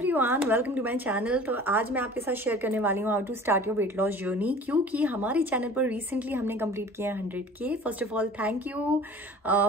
Everyone, welcome to my channel. तो आज मैं आपके साथ शेयर करने वाली हूँ how to start your weight loss journey, क्योंकि हमारे चैनल पर रिसेंटली हमने कंप्लीट किया 100K। First of all thank you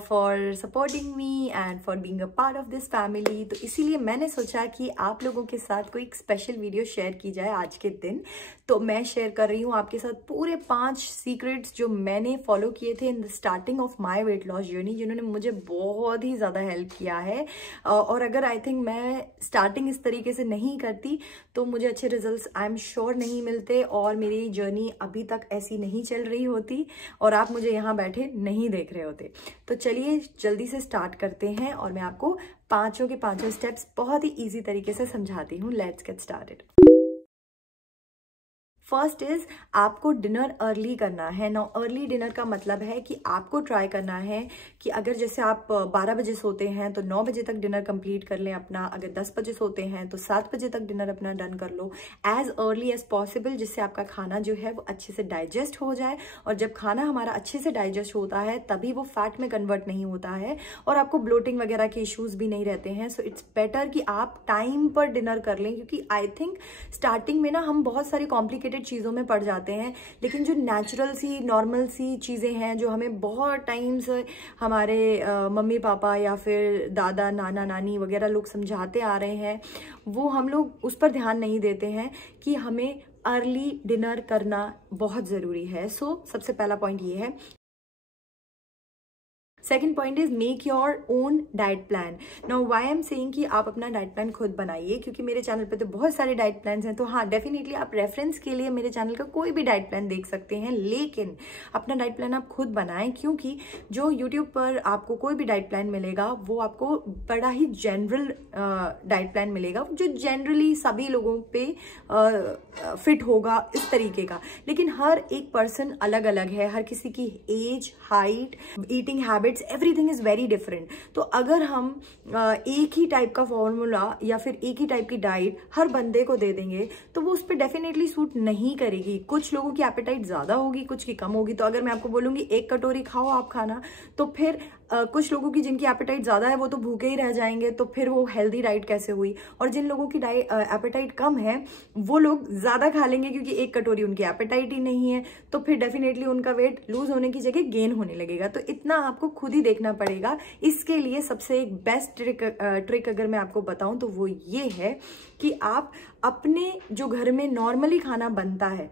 for supporting me and for being a part of this family. तो इसीलिए मैंने सोचा कि आप लोगों के साथ कोई एक स्पेशल वीडियो शेयर की जाए आज के दिन। तो मैं शेयर कर रही हूँ आपके साथ पूरे 5 सीक्रेट्स जो मैंने फॉलो किए थे in the starting of my weight loss journey, जिन्होंने मुझे बहुत ही ज़्यादा हेल्प किया है। और अगर आई थिंक मैं स्टार्टिंग इस तरीके से नहीं करती तो मुझे अच्छे रिजल्ट्स आई एम श्योर नहीं मिलते और मेरी जर्नी अभी तक ऐसी नहीं चल रही होती और आप मुझे यहाँ बैठे नहीं देख रहे होते। तो चलिए जल्दी से स्टार्ट करते हैं और मैं आपको पांचों के पांचों स्टेप्स बहुत ही इजी तरीके से समझाती हूँ। Let's get started. First is आपको डिनर अर्ली करना है ना। अर्ली डिनर का मतलब है कि आपको ट्राई करना है कि अगर जैसे आप 12 बजे सोते हैं तो 9 बजे तक डिनर कंप्लीट कर लें अपना। अगर 10 बजे सोते हैं तो 7 बजे तक डिनर अपना डन कर लो एज अर्ली एज पॉसिबल, जिससे आपका खाना जो है वो अच्छे से डाइजेस्ट हो जाए। और जब खाना हमारा अच्छे से डाइजेस्ट होता है तभी वो फैट में कन्वर्ट नहीं होता है और आपको ब्लोटिंग वगैरह के इश्यूज भी नहीं रहते हैं। सो इट्स बेटर कि आप टाइम पर डिनर कर लें, क्योंकि आई थिंक स्टार्टिंग में ना हम बहुत सारी कॉम्प्लिकेटेड चीज़ों में पड़ जाते हैं, लेकिन जो नेचुरल सी नॉर्मल सी चीज़ें हैं जो हमें बहुत टाइम से हमारे मम्मी पापा या फिर दादा नाना नानी वगैरह लोग समझाते आ रहे हैं, वो हम लोग उस पर ध्यान नहीं देते हैं कि हमें अर्ली डिनर करना बहुत ज़रूरी है। सो सबसे पहला पॉइंट ये है। Second point is make your own diet plan. Now why I am saying कि आप अपना डाइट प्लान खुद बनाइए, क्योंकि मेरे चैनल पे तो बहुत सारे डाइट प्लान्स हैं। तो हाँ, डेफिनेटली आप रेफरेंस के लिए मेरे चैनल का कोई भी डाइट प्लान देख सकते हैं, लेकिन अपना डाइट प्लान आप खुद बनाएं, क्योंकि जो यूट्यूब पर आपको कोई भी डाइट प्लान मिलेगा वो आपको बड़ा ही जनरल डाइट प्लान मिलेगा जो जनरली सभी लोगों पे फिट होगा इस तरीके का। लेकिन हर एक पर्सन अलग अलग है, हर किसी की age, height, eating habit, everything is very different. तो अगर हम एक ही टाइप का फॉर्मूला या फिर एक ही टाइप की डाइट हर बंदे को दे देंगे तो वो उस पर डेफिनेटली सूट नहीं करेगी। कुछ लोगों की एपेटाइट ज्यादा होगी, कुछ की कम होगी। तो अगर मैं आपको बोलूंगी 1 कटोरी खाओ आप खाना, तो फिर कुछ लोगों की जिनकी एपेटाइट ज्यादा है वो तो भूखे ही रह जाएंगे, तो फिर वो हेल्दी डाइट कैसे हुई। और जिन लोगों की डाइट एपेटाइट कम है वो लोग ज्यादा खा लेंगे, क्योंकि 1 कटोरी उनकी एपेटाइट ही नहीं है, तो फिर डेफिनेटली उनका वेट लूज होने की जगह गेन होने लगेगा। तो इतना आपको खुद ही देखना पड़ेगा। इसके लिए सबसे एक बेस्ट ट्रिक अगर मैं आपको बताऊं तो वो ये है कि आप अपने जो घर में नॉर्मली खाना बनता है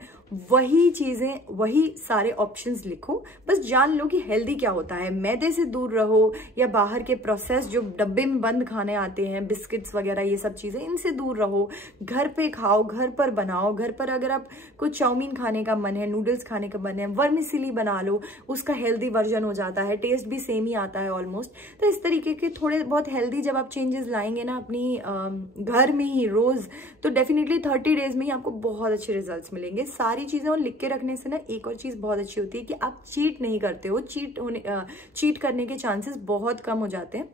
वही चीजें, वही सारे ऑप्शंस लिखो। बस जान लो कि हेल्दी क्या होता है। मैदे से दूर रहो या बाहर के प्रोसेस जो डब्बे में बंद खाने आते हैं, बिस्किट्स वगैरह, ये सब चीजें, इनसे दूर रहो। घर पे खाओ, घर पर बनाओ। घर पर अगर आप कुछ चाउमीन खाने का मन है, नूडल्स खाने का मन है, वर्मिसेली बना लो, उसका हेल्दी वर्जन हो जाता है, टेस्ट भी सेम ही आता है ऑलमोस्ट। तो इस तरीके के थोड़े बहुत हेल्दी जब आप चेंजेस लाएंगे ना अपनी घर में ही रोज, तो डेफिनेटली 30 डेज में ही आपको बहुत अच्छे रिजल्ट्स मिलेंगे। सारी चीजें और लिख के रखने से ना एक और चीज बहुत अच्छी होती है कि आप चीट नहीं करते हो। चीट करने के चांसेस बहुत कम हो जाते हैं,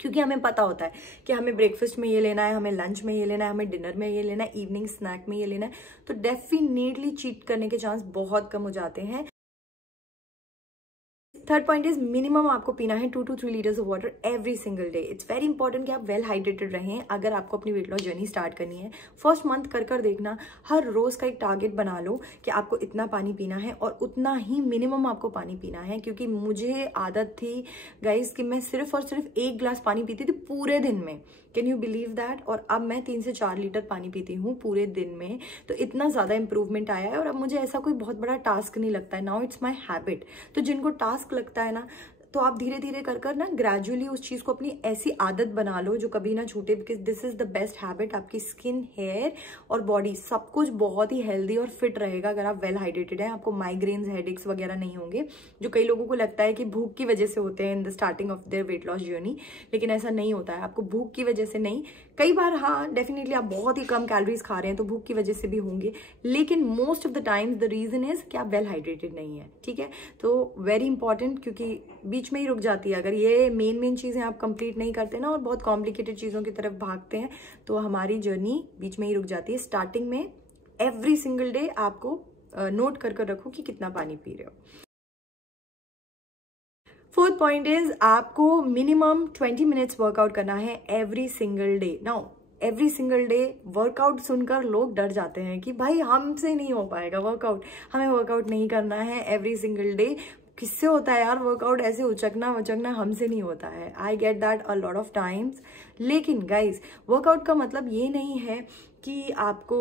क्योंकि हमें पता होता है कि हमें ब्रेकफास्ट में ये लेना है, हमें लंच में ये लेना है, हमें डिनर में ये लेना है, इवनिंग स्नैक में ये लेना है। तो डेफिनेटली चीट करने के चांस बहुत कम हो जाते हैं। थर्ड पॉइंट इज मिनिमम आपको पीना है 2 to 3 litres of water every single day. It's very important कि आप वेल हाइड्रेटेड रहें अगर आपको अपनी वेट लॉस जर्नी स्टार्ट करनी है। फर्स्ट मंथ कर देखना, हर रोज का एक टारगेट बना लो कि आपको इतना पानी पीना है और उतना ही मिनिमम आपको पानी पीना है। क्योंकि मुझे आदत थी गाइस कि मैं सिर्फ और सिर्फ 1 गिलास पानी पीती थी पूरे दिन में। Can you believe that? और अब मैं 3 से 4 लीटर पानी पीती हूँ पूरे दिन में। तो इतना ज्यादा इंप्रूवमेंट आया है और अब मुझे ऐसा कोई बहुत बड़ा टास्क नहीं लगता है। Now it's my habit. तो जिनको टास्क लगता है ना, तो आप धीरे धीरे कर ना ग्रेजुअली उस चीज को अपनी ऐसी आदत बना लो जो कभी ना छूटे, because this is the best habit. आपकी स्किन, हेयर और बॉडी सब कुछ बहुत ही हेल्दी और फिट रहेगा अगर आप वेल हाइड्रेटेड हैं। आपको माइग्रेन्स, हेडेक्स वगैरह नहीं होंगे, जो कई लोगों को लगता है कि भूख की वजह से होते हैं in the starting of their wait loss journey. लेकिन ऐसा नहीं होता है। आपको भूख की वजह से नहीं, कई बार हाँ डेफिनेटली आप बहुत ही कम कैलोरीज खा रहे हैं तो भूख की वजह से भी होंगे, लेकिन most of the times the reason is कि आप वेल हाइड्रेटेड नहीं है। ठीक है, तो वेरी इंपॉर्टेंट, क्योंकि बीच में ही रुक जाती है अगर ये मेन चीजें आप कंप्लीट नहीं करते ना और बहुत कॉम्प्लिकेटेड चीजों की तरफ भागते हैं, तो हमारी जर्नी बीच में ही रुक जाती है। स्टार्टिंग में एवरी सिंगल डे आपको नोट कर रखो कि कितना पानी पी रहे हो। फोर्थ पॉइंट इज आपको मिनिमम 20 मिनट्स वर्कआउट करना है every single day. Now every single day workout सुनकर लोग डर जाते हैं कि भाई हमसे नहीं हो पाएगा वर्कआउट, हमें वर्कआउट नहीं करना है एवरी सिंगल डे। किससे होता है यार वर्कआउट, ऐसे उचकना वचकना हमसे नहीं होता है। I get that a lot of times. लेकिन गाइज वर्कआउट का मतलब ये नहीं है कि आपको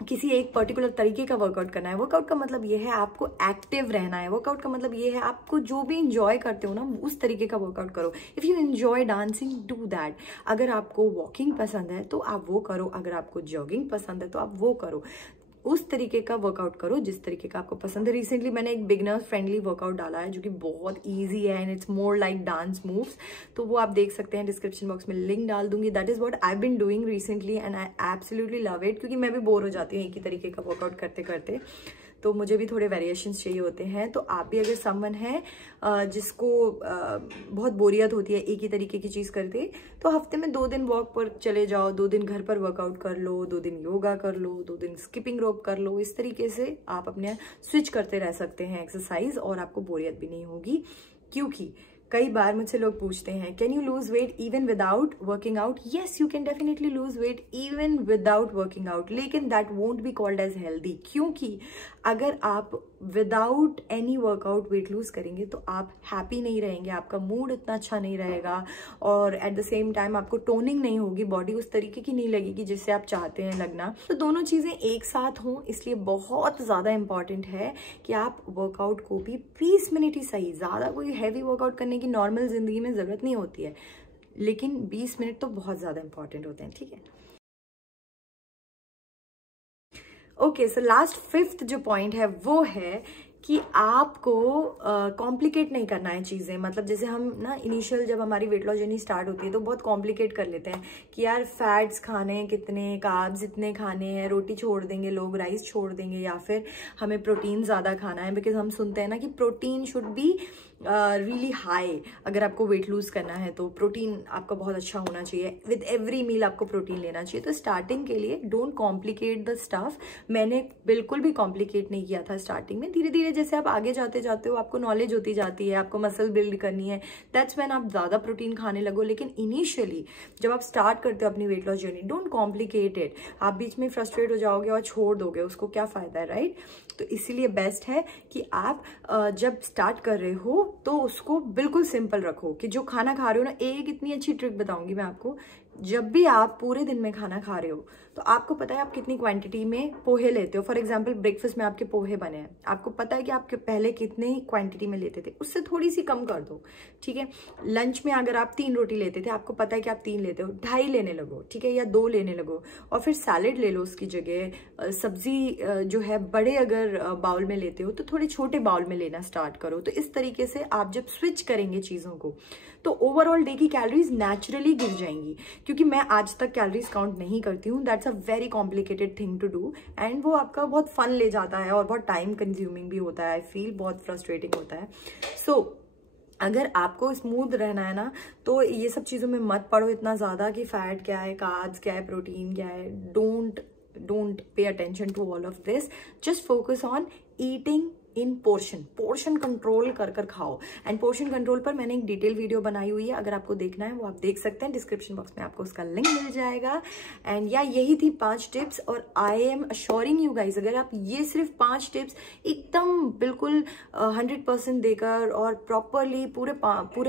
किसी एक पर्टिकुलर तरीके का वर्कआउट करना है। वर्कआउट का मतलब ये है आपको एक्टिव रहना है। वर्कआउट का मतलब ये है आपको जो भी इंजॉय करते हो ना उस तरीके का वर्कआउट करो। If you enjoy dancing do that. अगर आपको वॉकिंग पसंद है तो आप वो करो, अगर आपको जॉगिंग पसंद है तो आप वो करो। उस तरीके का वर्कआउट करो जिस तरीके का आपको पसंद है। रिसेंटली मैंने एक बिगिनर फ्रेंडली वर्कआउट डाला है जो कि बहुत इजी है and it's more like dance moves, तो वो आप देख सकते हैं, डिस्क्रिप्शन बॉक्स में लिंक डाल दूंगी। That is what I been doing recently and I absolutely love it, क्योंकि मैं भी बोर हो जाती हूँ एक ही तरीके का वर्कआउट करते करते, तो मुझे भी थोड़े वेरिएशंस चाहिए होते हैं। तो आप भी अगर समवन है जिसको बहुत बोरियत होती है एक ही तरीके की चीज़ करते, तो हफ्ते में 2 दिन वॉक पर चले जाओ, 2 दिन घर पर वर्कआउट कर लो, 2 दिन योगा कर लो, 2 दिन स्किपिंग रोप कर लो। इस तरीके से आप अपने स्विच करते रह सकते हैं एक्सरसाइज, और आपको बोरियत भी नहीं होगी। क्योंकि कई बार मुझसे लोग पूछते हैं can you lose weight even without working out. Yes you can definitely lose weight even without working out, लेकिन that won't be called as healthy. क्योंकि अगर आप without any workout weight lose करेंगे तो आप हैप्पी नहीं रहेंगे, आपका मूड इतना अच्छा नहीं रहेगा, और एट द सेम टाइम आपको टोनिंग नहीं होगी, बॉडी उस तरीके की नहीं लगेगी जिससे आप चाहते हैं लगना। तो दोनों चीजें एक साथ हों, इसलिए बहुत ज्यादा इंपॉर्टेंट है कि आप वर्कआउट को भी 20 मिनट ही सही, ज्यादा कोई हैवी वर्कआउट करने की नॉर्मल जिंदगी में जरूरत नहीं होती है, लेकिन 20 मिनट तो बहुत ज्यादा इंपॉर्टेंट होते हैं। ठीक है, ओके, सो लास्ट 5th जो पॉइंट है वो है कि आपको कॉम्प्लिकेट नहीं करना है चीज़ें। मतलब जैसे हम ना इनिशियल जब हमारी वेट लॉस जर्नी स्टार्ट होती है तो बहुत कॉम्प्लिकेट कर लेते हैं कि यार फैट्स खाने हैं कितने, कार्ब्स इतने खाने हैं, रोटी छोड़ देंगे लोग, राइस छोड़ देंगे, या फिर हमें प्रोटीन ज़्यादा खाना है। बिकॉज हम सुनते हैं ना कि protein should be really high. अगर आपको वेट लूज करना है तो प्रोटीन आपका बहुत अच्छा होना चाहिए, विद एवरी मील आपको प्रोटीन लेना चाहिए। तो स्टार्टिंग के लिए डोंट कॉम्प्लिकेट द स्टफ। मैंने बिल्कुल भी कॉम्प्लिकेट नहीं किया था स्टार्टिंग में। धीरे धीरे जैसे आप आगे जाते जाते हो, आपको नॉलेज होती जाती है, आपको मसल बिल्ड करनी है, दैट्स व्हेन आप ज़्यादा प्रोटीन खाने लगो। लेकिन इनिशियली जब आप स्टार्ट करते हो अपनी wait loss journey, don't complicate it. आप बीच में फ्रस्ट्रेट हो जाओगे और छोड़ दोगे, उसको क्या फ़ायदा है, राइट? तो इसीलिए बेस्ट है कि आप जब स्टार्ट कर रहे हो तो उसको बिल्कुल सिंपल रखो। कि जो खाना खा रहे हो ना, एक इतनी अच्छी ट्रिक बताऊंगी मैं आपको। जब भी आप पूरे दिन में खाना खा रहे हो तो आपको पता है आप कितनी क्वांटिटी में पोहे लेते हो। फॉर एग्जांपल ब्रेकफास्ट में आपके पोहे बने हैं, आपको पता है कि आप पहले कितनी क्वांटिटी में लेते थे, उससे थोड़ी सी कम कर दो। ठीक है, लंच में अगर आप 3 रोटी लेते थे, आपको पता है कि आप 3 लेते हो, 2.5 लेने लगो। ठीक है, या 2 लेने लगो, और फिर सैलेड ले लो उसकी जगह। सब्जी जो है बड़े अगर बाउल में लेते हो तो थोड़े छोटे बाउल में लेना स्टार्ट करो। तो इस तरीके से आप जब स्विच करेंगे चीज़ों को तो ओवरऑल डे की कैलोरीज नेचुरली गिर जाएंगी। क्योंकि मैं आज तक कैलोरीज काउंट नहीं करती हूँ, that's a very complicated thing to do, and वो आपका बहुत फन ले जाता है और बहुत टाइम कंज्यूमिंग भी होता है। आई फील बहुत फ्रस्ट्रेटिंग होता है। सो अगर आपको स्मूथ रहना है ना तो ये सब चीज़ों में मत पड़ो इतना ज़्यादा कि फैट क्या है, कार्ब्स क्या है, प्रोटीन क्या है। Don't pay attention to all of this. Just focus on eating in portion control कर खाओ। एंड पोर्शन कंट्रोल पर मैंने एक डिटेल वीडियो बनाई हुई है, अगर आपको देखना है वो आप देख सकते हैं, डिस्क्रिप्शन बॉक्स में आपको उसका लिंक मिल जाएगा। एंड यही थी 5 टिप्स, और I am assuring you guys, अगर आप ये सिर्फ 5 टिप्स एकदम बिल्कुल 100% देकर और प्रॉपरली पूरे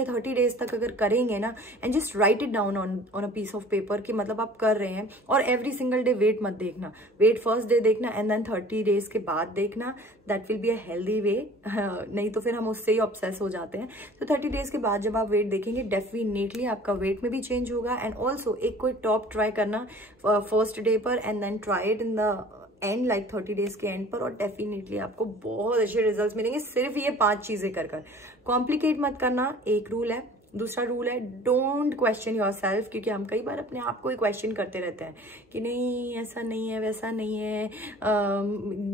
30 डेज तक अगर करेंगे ना, and just write it down on a piece of paper कि मतलब आप कर रहे हैं, और एवरी सिंगल डे वेट मत देखना, वेट फर्स्ट डे देखना एंड देन 30 डेज के बाद देखना, that will be a healthy way. नहीं तो फिर हम उससे ही ऑब्सेस हो जाते हैं। तो 30 डेज के बाद जब आप वेट देखेंगे डेफिनेटली आपका वेट में भी चेंज होगा। एंड ऑल्सो एक कोई टॉप ट्राई करना फर्स्ट डे पर and then try it in the end, like 30 days के एंड पर, और डेफिनेटली आपको बहुत अच्छे रिजल्ट्स मिलेंगे सिर्फ ये 5 चीजें कर। कॉम्प्लिकेट मत करना, एक रूल है। दूसरा रूल है डोंट क्वेश्चन योर सेल्फ, क्योंकि हम कई बार अपने आप को ही क्वेश्चन करते रहते हैं कि नहीं ऐसा नहीं है, वैसा नहीं है,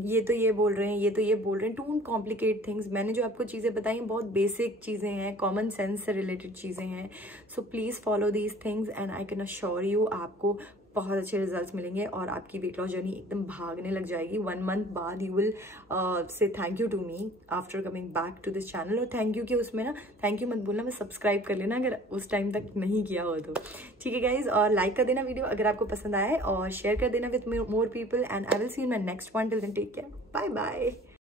ये तो ये बोल रहे हैं, ये तो ये बोल रहे हैं। Don't complicate things. मैंने जो आपको चीज़ें बताई बहुत बेसिक चीज़ें हैं, कॉमन सेंस से रिलेटेड चीज़ें हैं। So please follow these things and I can assure you आपको बहुत अच्छे रिजल्ट्स मिलेंगे और आपकी वेट लॉस जर्नी एकदम भागने लग जाएगी। 1 मंथ बाद you will say thank you to me after coming back to this channel. और थैंक यू कि उसमें ना थैंक यू मत बोलना, मैं सब्सक्राइब कर लेना अगर उस टाइम तक नहीं किया हो तो। ठीक है गाइज, और लाइक कर देना वीडियो अगर आपको पसंद आया है और शेयर कर देना with more people and I will see in my next one. Till then take care, bye bye.